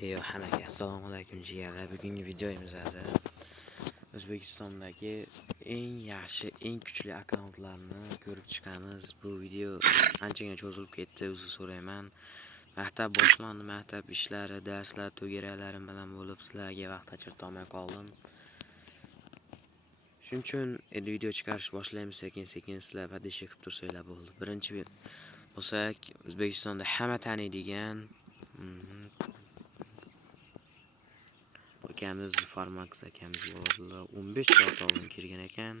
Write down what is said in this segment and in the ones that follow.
Yo hammaga assalomu alaykum jigarlar. Bugungi videomizda O'zbekistondagi eng yaxshi, eng kuchli akkauntlarni ko'rib chiqamiz. Bu video anchagina cho'zilib ketdi, uzr so'rayman. Maktab boshlandi, maktab ishlari, darslar, to'garalarim bilan bo'lib sizlarga vaqt ajratolmay qoldim. Shuning uchun endi video chiqarish boshlaymiz sekin-sekin, sizlar podishka qilib tursanglar bo'ldi. Birinchi bo'lsak, O'zbekistonda hamma taniydigan akamiz Farmax akamiz bo'ladilar. 15 soat oldin kirgan ekan.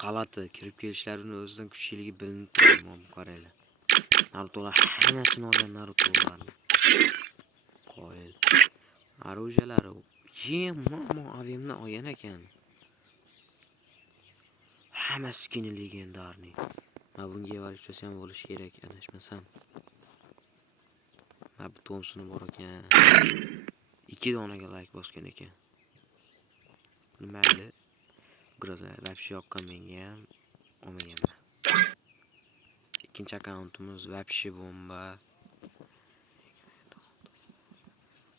G'alati kirib kelishlarini o'zidan kuchliligi bilinib turibdi, qaranglar. Narutolar hammasini olgan Narutolarni. Qoyil. Orujalari mamo avimni olgan ekan. Hammasi skin legendarniy. Mana bunga evalyuatsiyasi ham bo'lishi kerak, adashmasam. Mana bu Tomsoni bor ekan. 2 donaga like bosgan ekan. Mayli. Groza вообще yoqqan menga ham. Olmaganman. Ikkinchi akkauntimiz вообще bomba.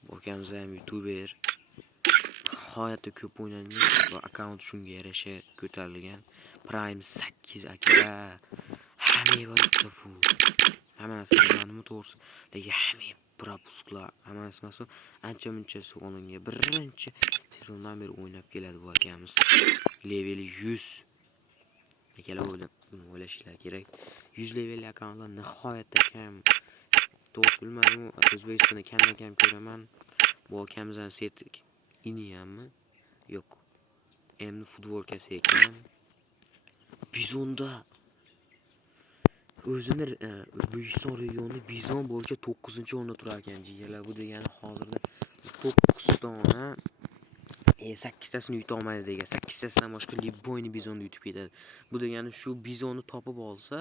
Bu akamiz ham youtuber. Hayotda ko'p o'ynangan va akkaunt shunga yarasha ko'tarilgan. Prime 8 aka. Hamma evalyuatsiya full. Hammasi nima to'g'risi, lekin hamma propusklar, hammasi maso ancha-munchasi olingan. Birinchi sezondan beri o'ynab keladi bu akamiz. Leveli 100. Akalar o'ylashinglar kerak. 100 levelli akkauntlar nihoyatda kam. To'g'ri bilmadim, O'zbekistonda kam ko'raman. Bu akamizdan set iniyammi? Yo'q. Endi futbolkasi ekan. Bizonda o'zini O'zbekiston regioni bizon bo'yicha 9-o'rinda turar ekan jigarlar. Bu degani hozirda 9 dona 8 tasini yuta olmaydi degan. 8 tasidan boshqa libboyni bizonni yutib ketadi. Bu degani shu bizonni topib olsa,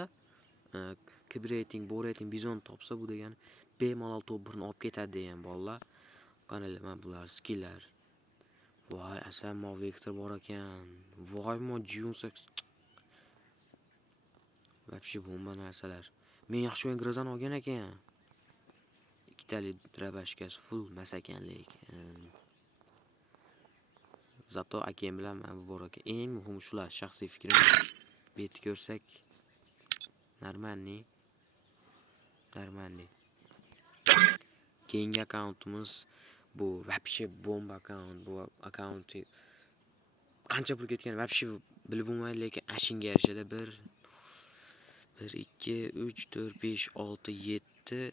kibrating, borating bizon topsa, bu degani bemalol top 1ni olib ketadi degan bolalar. Qanday mana bular skilllar. Voy, Asamo Vector bor ekan. Voy, mo Junsa. Вообще bomba narsalar. Men yaxshi o'yin Grozan olgan ekan. Ikkitali drabashkasi full masakanlik. Zato akam bilan men bor ekan. Eng muhim shular, shaxsiy fikrim. Bu yerda ko'rsak normalniy. Keyingi akkauntimiz bu вообще bomba akkaunt. Bu akkauntni qancha pul ketgan вообще bilib bo'lmaydi, lekin ashinga yarashadi. 1 2 3 4 5 6 7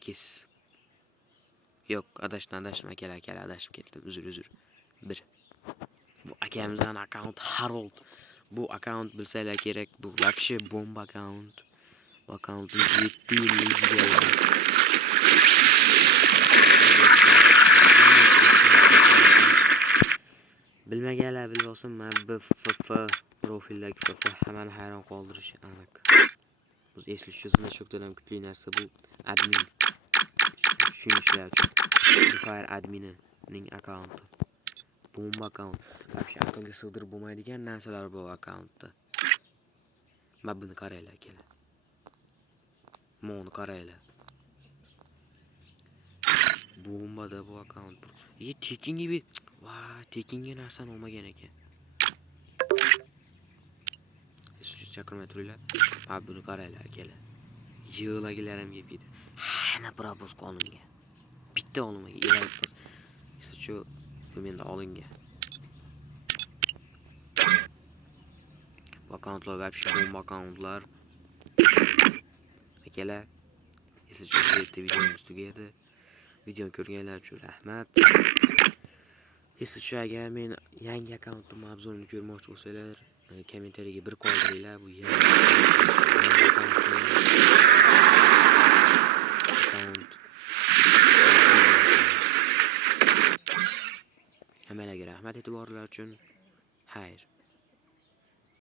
8. Yo'q, adashdim akalar, adashib ketdim. Uzr. 1. Bu akamizning akkaunt Harold. Bu akkaunt bilsanglar kerak, bu вообще bomba akkaunt. Bu akkauntni 7 yillik bilmaganlar bilib olsin. Men BFF profildagi FF hammani hayron qoldirishi aniq. Biz esli shuzini shokdan kuchli narsa bu admin. Tushunishlar uchun Fire adminining akkaunti. Bomba akkaunt. Вообще aqlga sig'dirib bo'lmaydigan narsalar bu akkauntda. Mana buni qaranglar kelar. Moni qaranglar. Bombada bu akkaunt. Tekinga voy, tekinga narsani olmagan ekan. Chaqirmay turinglar. Mana buni qaranglar akalar. Yig'lagilarim yeb-yedi. Hamma propus olingan. Bitta olinmagan. Shu menda olingan. Bu akkauntlar вообще bomba akkauntlar. Akalar, shu videomiz tugadi. Videoni ko'rganlar uchun rahmat. Shu agar men yangi akkauntim obzorini ko'rmoqchi bo'lsanglar, kommentariyaga bir qoldiringlar. Bu akkaunt. Hammalarga rahmat e'tiborlar uchun. Xayr.